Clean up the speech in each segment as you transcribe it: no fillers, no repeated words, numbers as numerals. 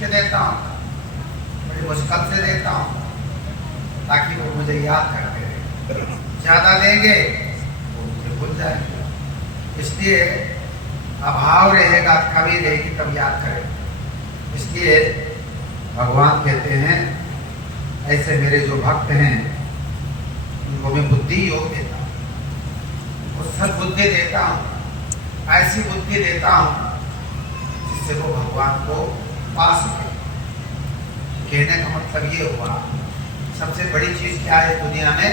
के देता हूँ, बड़ी मुश्किल से देता हूँ, ताकि वो मुझे याद करते रहे। ज़्यादा देंगे वो मुझे भूल जाएंगे, इसलिए अभाव रहेगा, कमी रहेगी तब याद करें। इसलिए भगवान कहते हैं ऐसे मेरे जो भक्त हैं उनको मैं बुद्धि योग देता हूँ, उनको सद्बुद्धि देता हूँ, ऐसी बुद्धि देता हूँ जिससे वो भगवान को पा सके। कहने का मतलब ये हुआ सबसे बड़ी चीज क्या है दुनिया में?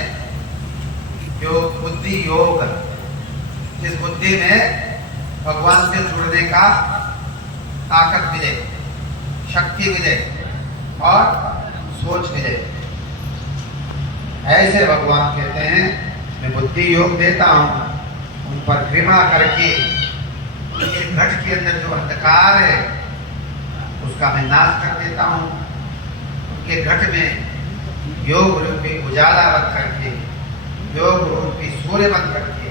जो बुद्धि योग, जिस बुद्धि में भगवान से जुड़ने का ताकत मिले, शक्ति मिले और सोच मिले, ऐसे भगवान कहते हैं मैं बुद्धि योग देता हूँ। उन पर कृपा करके उनके घट के अंदर जो अंधकार है उसका मैं नाश कर देता हूँ। उनके घट में योग रूपी उजाला बन करके, योग रूपी सूर्य बन करके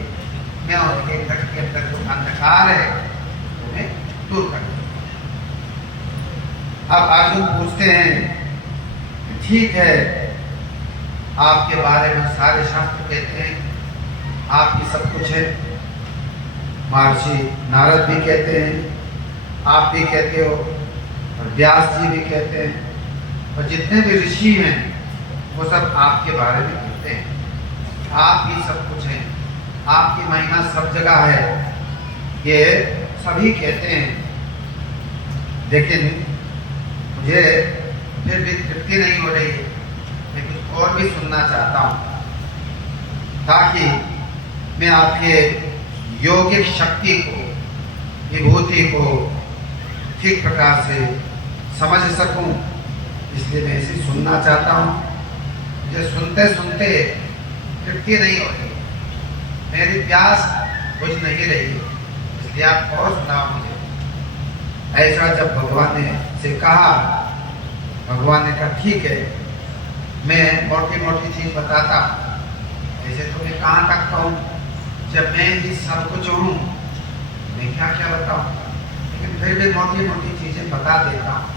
मैं उनके घट के अंदर जो अंधकार है उन्हें दूर कर देता हूँ। अब अर्जुन पूछते हैं ठीक है, आपके बारे में सारे शास्त्र कहते हैं आपकी सब कुछ है, महर्षि नारद भी कहते हैं, आप भी कहते हो, और व्यास जी भी कहते हैं, और जितने भी ऋषि हैं वो सब आपके बारे में कहते हैं आप ही सब कुछ हैं, आपकी महिमा सब जगह है, ये सभी कहते हैं। लेकिन मुझे फिर भी तृप्ति नहीं हो रही है, मैं कुछ और भी सुनना चाहता हूँ ताकि मैं आपके योगिक शक्ति को, विभूति को ठीक प्रकार से समझ सकूं, इसलिए मैं इसे सुनना चाहता हूँ। मुझे सुनते सुनते तृप्ति नहीं हो रही, मेरी प्यास बुझ नहीं रही, इसलिए आप और सुनाओ मुझे। ऐसा जब भगवान ने से कहा, भगवान ने कहा ठीक है, मैं मोटी मोटी चीज बताता हूँ। ऐसे तो मैं कहाँ तक कहूँ, जब मैं ही सब कुछ हूँ मैं क्या क्या बताऊँ, लेकिन फिर भी मोटी मोटी चीजें बता देता हूँ।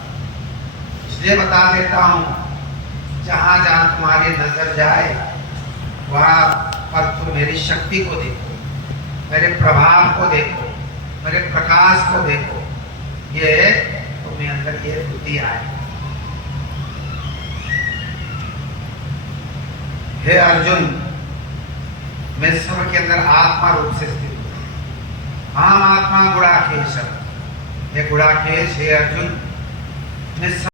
इसलिए बता देता हूँ जहाँ जहाँ तुम्हारी नजर जाए वहाँ पर तुम मेरी शक्ति को देखो, मेरे प्रभाव को देखो, मेरे प्रकाश को देखो, ये तुम्हें अंदर ये बुद्धि आए। हे अर्जुन, मैं सबके अंदर आत्मा रूप से स्थित हूँ। आम आत्मा गुड़ाकेश, हे गुड़ाकेश, हे अर्जुन, मैं